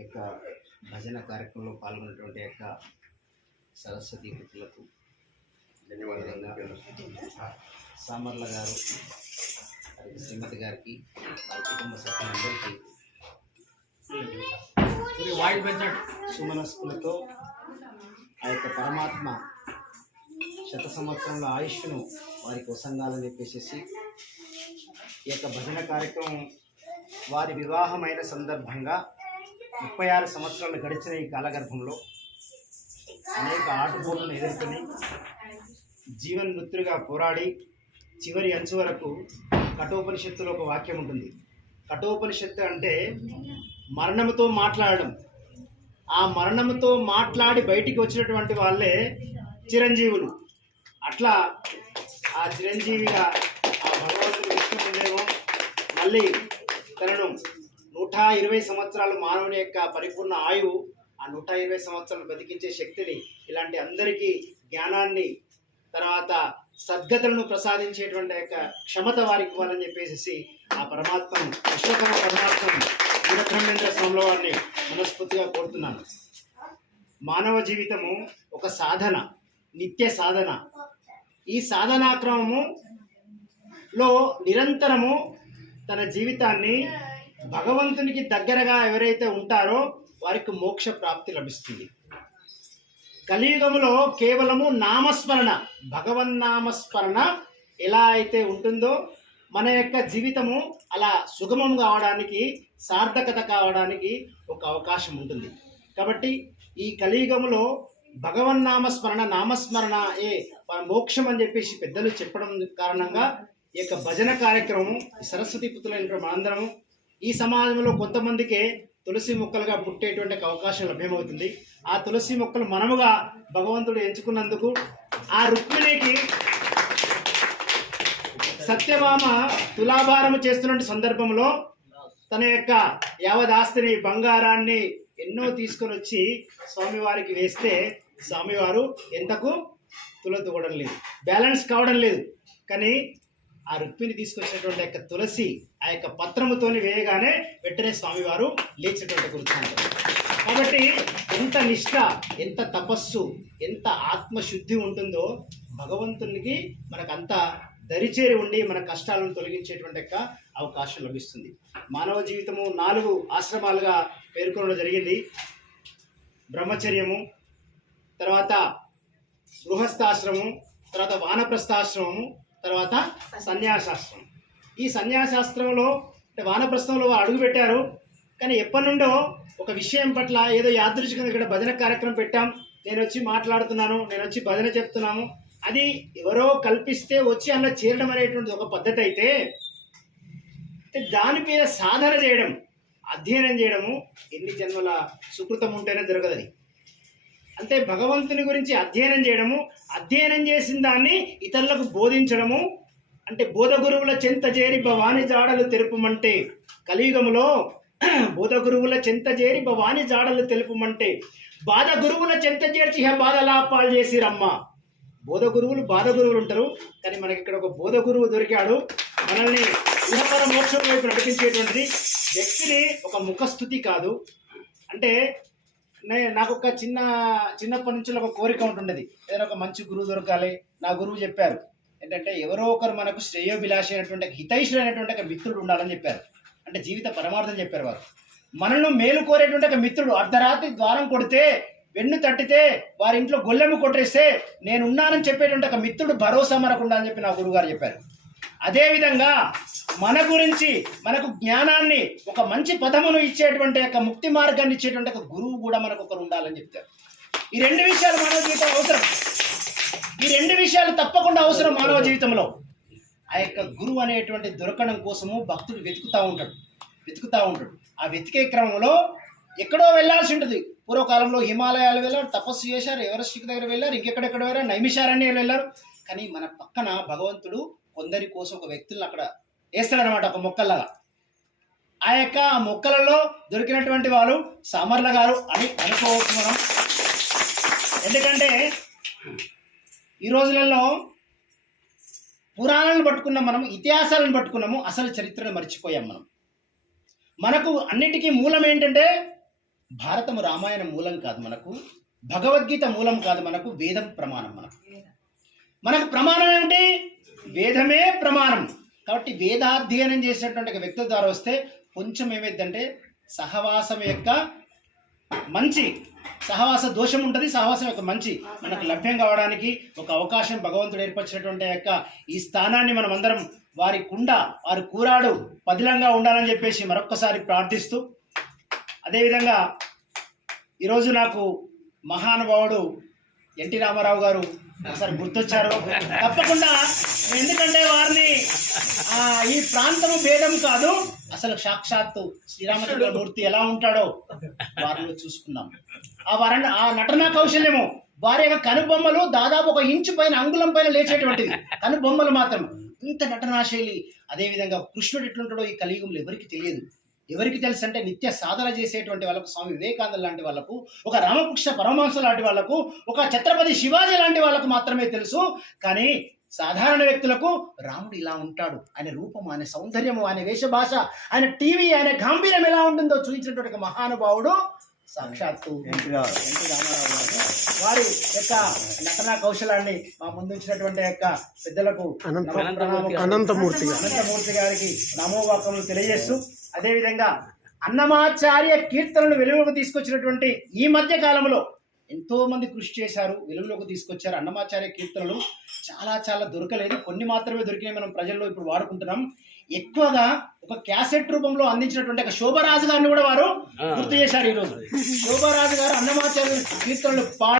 యొక్క భజన కార్యక్రమంలో పాల్గొన్నటువంటి యొక్క సరస్వతి మిత్రులకు ధన్యవాదాలు. సామర్ల గారు, శ్రీమతి గారికి, వారి కుటుంబ సభ్యులందరికీ సుమనస్కులతో ఆ యొక్క పరమాత్మ శత సంవత్సరంలో ఆయుష్ను వారికి వసంగాలని చెప్పేసి ఈ యొక్క భజన కార్యక్రమం వారి వివాహమైన సందర్భంగా 36 సంవత్సరాలు గడిచిన ఈ కాలగర్భంలో అనేక ఆటుపోట్లను ఎదుర్కొని జీవన్మృత్యులుగా పోరాడి చివరి అంచు వరకు కఠోపనిషత్తులో ఒక వాక్యం ఉంటుంది. కఠోపనిషత్తు అంటే మరణముతో మాట్లాడడం. ఆ మరణముతో మాట్లాడి బయటికి వచ్చినటువంటి వాళ్ళే చిరంజీవులు. అట్లా ఆ చిరంజీవిగా ఆ భగవంతుడు విష్ణుదేవో మళ్ళీ తనను 120 సంవత్సరాలు మానవుని యొక్క పరిపూర్ణ ఆయువు, ఆ 120 సంవత్సరాలు బతికించే శక్తిని ఇలాంటి అందరికీ జ్ఞానాన్ని తర్వాత సద్గతులను ప్రసాదించేటువంటి యొక్క క్షమత వారికి ఇవ్వాలని చెప్పేసి ఆ పరమాత్మను విశ్వకర్మ పరమాత్మను వీరబ్రహ్మేంద్ర స్వాముల వారిని మనస్ఫూర్తిగా కోరుతున్నాను. మానవ జీవితము ఒక సాధన, నిత్య సాధన. ఈ సాధనాక్రమములో నిరంతరము తన జీవితాన్ని భగవంతునికి దగ్గరగా ఎవరైతే ఉంటారో వారికి మోక్ష ప్రాప్తి లభిస్తుంది. కలియుగములో కేవలము నామస్మరణ, భగవన్నామస్మరణ ఎలా అయితే ఉంటుందో మన యొక్క జీవితము అలా సుగమం కావడానికి, సార్థకత కావడానికి ఒక అవకాశం ఉంటుంది. కాబట్టి ఈ కలియుగములో భగవన్నామస్మరణ, నామస్మరణ మోక్షం అని చెప్పేసి పెద్దలు చెప్పడం కారణంగా ఈ యొక్క భజన కార్యక్రమం సరస్వతి పుత్రులైన మనందరం ఈ సమాజంలో కొంతమందికే తులసి మొక్కలుగా పుట్టేటువంటి అవకాశం లభ్యమవుతుంది. ఆ తులసి మొక్కలు మనముగా భగవంతుడు ఎంచుకున్నందుకు ఆ రుక్మిణికి సత్యభామ తులాభారము చేస్తున్న సందర్భంలో తన యొక్క యావదాస్తిని, బంగారాన్ని ఎన్నో తీసుకొని వచ్చి స్వామివారికి వేస్తే స్వామివారు ఎంతకు తులతూగడం లేదు, బ్యాలెన్స్ కావడం లేదు. కానీ ఆ రుక్మిణి తీసుకొచ్చినటువంటి యొక్క తులసి ఆ యొక్క పత్రముతోని వేయగానే వెంటనే స్వామివారు లేచినటువంటి గుర్తాంతం. కాబట్టి ఎంత నిష్ఠ, ఎంత తపస్సు, ఎంత ఆత్మశుద్ధి ఉంటుందో భగవంతునికి మనకంత దరిచేరి ఉండి మన కష్టాలను తొలగించేటువంటి యొక్క అవకాశం లభిస్తుంది. మానవ జీవితము 4 ఆశ్రమాలుగా పేర్కొనడం జరిగింది. బ్రహ్మచర్యము, తర్వాత గృహస్థాశ్రమం, తర్వాత వానప్రస్థాశ్రమము, తర్వాత సన్యాసాశ్రమం. ఈ సన్యాసాశ్రమంలో అంటే వానప్రస్థంలో అడుగు పెట్టారు. కానీ ఎప్పటి నుండో ఒక విషయం పట్ల ఏదో యాదృచ్ఛికంగా ఇక్కడ భజన కార్యక్రమం పెట్టాం, నేను వచ్చి మాట్లాడుతున్నాను, నేను వచ్చి భజన చెప్తున్నాము, అది ఎవరో కల్పిస్తే వచ్చి అందులో చేరడం అనేటువంటిది ఒక పద్ధతి అయితే దాని మీద సాధన చేయడం, అధ్యయనం చేయడము ఎన్ని జన్మల సుకృతం ఉంటేనే దొరకదని. అంటే భగవంతుని గురించి అధ్యయనం చేయడము, అధ్యయనం చేసిన దాన్ని ఇతరులకు బోధించడము, అంటే బోధ గురువుల చెంత చేరి భవాని జాడలు తెలుపమంటే, కలియుగములో బోధ గురువుల చెంత చేరి భవాని జాడలు తెలుపమంటే బాధ గురువుల చెంత చేర్చి బాధలాపాలు చేసి రమ్మ. బోధ గురువులు బాధ గురువులు ఉంటారు, కానీ మనకి ఇక్కడ ఒక బోధ గురువు దొరికాడు మనల్ని ఇహపర మోక్షం వైపు నడిపించేటువంటిది. వ్యక్తిని ఒక ముఖస్థుతి కాదు. అంటే నాకు ఒక చిన్నప్పటి నుంచి ఒక కోరిక ఉంటుండేది, ఏదైనా ఒక మంచి గురువు దొరకాలి. నా గురువు చెప్పారు ఏంటంటే ఎవరో ఒకరు మనకు శ్రేయోభిలాషి అయినటువంటి హితైషుడు అయినటువంటి ఒక మిత్రుడు ఉండాలని చెప్పారు. అంటే జీవిత పరమార్థం చెప్పారు వారు. మనల్ని మేలు కోరేటువంటి ఒక మిత్రుడు అర్ధరాత్రి ద్వారం కొడితే, వెన్ను తట్టితే, వారి ఇంట్లో గొల్లెము కొట్టేస్తే నేనున్నానని చెప్పేటువంటి ఒక మిత్రుడు భరోసా మనకు ఉండాలని చెప్పి నా గురువు గారు చెప్పారు. అదేవిధంగా మన గురించి, మనకు జ్ఞానాన్ని, ఒక మంచి పదమును ఇచ్చేటువంటి యొక్క ముక్తి మార్గాన్ని ఇచ్చేటువంటి ఒక గురువు కూడా మనకు ఒకరు ఉండాలని చెప్తారు. ఈ 2 విషయాలు మానవ జీవితం అవసరం. ఈ 2 విషయాలు తప్పకుండా అవసరం మానవ జీవితంలో. ఆ యొక్క గురువు అనేటువంటి దొరకడం కోసము భక్తుడు వెతుకుతూ ఉంటాడు. ఆ వెతికే క్రమంలో ఎక్కడో వెళ్ళాల్సి ఉంటుంది. పూర్వకాలంలో హిమాలయాలు వెళ్ళారు, తపస్సు చేశారు, ఎవరెస్ట్ దగ్గర వెళ్ళారు, ఇంకెక్కడెక్కడ వెళ్ళారు, నైమిషారణ్యాలు వెళ్ళారు. కానీ మన పక్కన భగవంతుడు కొందరి కోసం ఒక వ్యక్తులను అక్కడ వేస్తాడనమాట, ఒక మొక్కల్లాగా. ఆ యొక్క మొక్కలలో దొరికినటువంటి వాళ్ళు సామర్ల గారు అని అనుకోవచ్చు మనం. ఎందుకంటే ఈ రోజులలో పురాణాలను పట్టుకున్నాం, మనం ఇతిహాసాలను పట్టుకున్నాము, అసలు చరిత్రను మర్చిపోయాం మనం. మనకు అన్నిటికీ మూలం ఏంటంటే భారతము రామాయణం మూలం కాదు మనకు, భగవద్గీత మూలం కాదు మనకు, వేదం ప్రమాణం మనకు ప్రమాణం ఏమిటి? వేదమే ప్రమాణం. కాబట్టి వేదాధ్యయనం చేసినటువంటి ఒక వ్యక్తుల ద్వారా వస్తే కొంచెం ఏమైందంటే సహవాసం యొక్క మంచి, సహవాస దోషం ఉంటుంది, సహవాసం యొక్క మంచి మనకు లభ్యం కావడానికి ఒక అవకాశం భగవంతుడు ఏర్పరిచినటువంటి యొక్క ఈ స్థానాన్ని మనం అందరం వారి కుండ, వారి కూరాడు పదిలంగా ఉండాలని చెప్పేసి మరొక్కసారి ప్రార్థిస్తూ, అదేవిధంగా ఈరోజు నాకు మహానుభావుడు ఎన్టీ రామారావు గారు ఒకసారి గుర్తొచ్చారు. తప్పకుండా, ఎందుకంటే వారిని ఈ ప్రాంతము భేదం కాదు, అసలు సాక్షాత్తు శ్రీరామచంద్రమూర్తి ఎలా ఉంటాడో వారిలో చూసుకున్నాం. ఆ నటనా కౌశల్యము, వారి యొక్క కనుబొమ్మలు దాదాపు 1 ఇంచు పైన, అంగుళం పైన లేచేటువంటిది కనుబొమ్మలు మాత్రం, ఇంత నటనా శైలి. అదేవిధంగా కృష్ణుడు ఎట్లుంటాడో ఈ కలియుగంలో ఎవరికి తెలియదు. ఎవరికి తెలుసు అంటే నిత్య సాధన చేసేటువంటి వాళ్ళకు, స్వామి వివేకానంద లాంటి వాళ్ళకు, ఒక రామకృష్ణ పరమహంస లాంటి వాళ్ళకు, ఒక ఛత్రపతి శివాజీ లాంటి వాళ్ళకు మాత్రమే తెలుసు. కానీ సాధారణ వ్యక్తులకు రాముడు ఇలా ఉంటాడు, ఆయన రూపం, ఆయన సౌందర్యము, ఆయన వేషభాష, ఆయన టీవీ, ఆయన గాంభీర్యం ఎలా ఉంటుందో చూపించినటువంటి ఒక మహానుభావుడు సాక్షాత్తు ఎన్టీ రామారావు గారు. వారి యొక్క నటనా కౌశలాన్ని మా ముందుంచినటువంటి యొక్క పెద్దలకు అనంతమూర్తి గారికి నమోవాకములు తెలియజేస్తూ, అదేవిధంగా అన్నమాచార్య కీర్తనలు వెలుగులోకి తీసుకొచ్చినటువంటి ఈ మధ్య కాలంలో ఎంతో మంది కృషి చేశారు, వెలుగులోకి తీసుకొచ్చారు. అన్నమాచార్య కీర్తనలు చాలా చాలా దొరకలేదు, కొన్ని మాత్రమే దొరికినాయి, మనం ప్రజల్లో ఇప్పుడు వాడుకుంటున్నాం. ఎక్కువగా ఒక క్యాసెట్ రూపంలో అందించినటువంటి ఒక శోభరాజు గారిని కూడా వారు గుర్తు చేశారు. ఈరోజు శోభరాజు గారు అన్నమాచార్య కీర్తనలు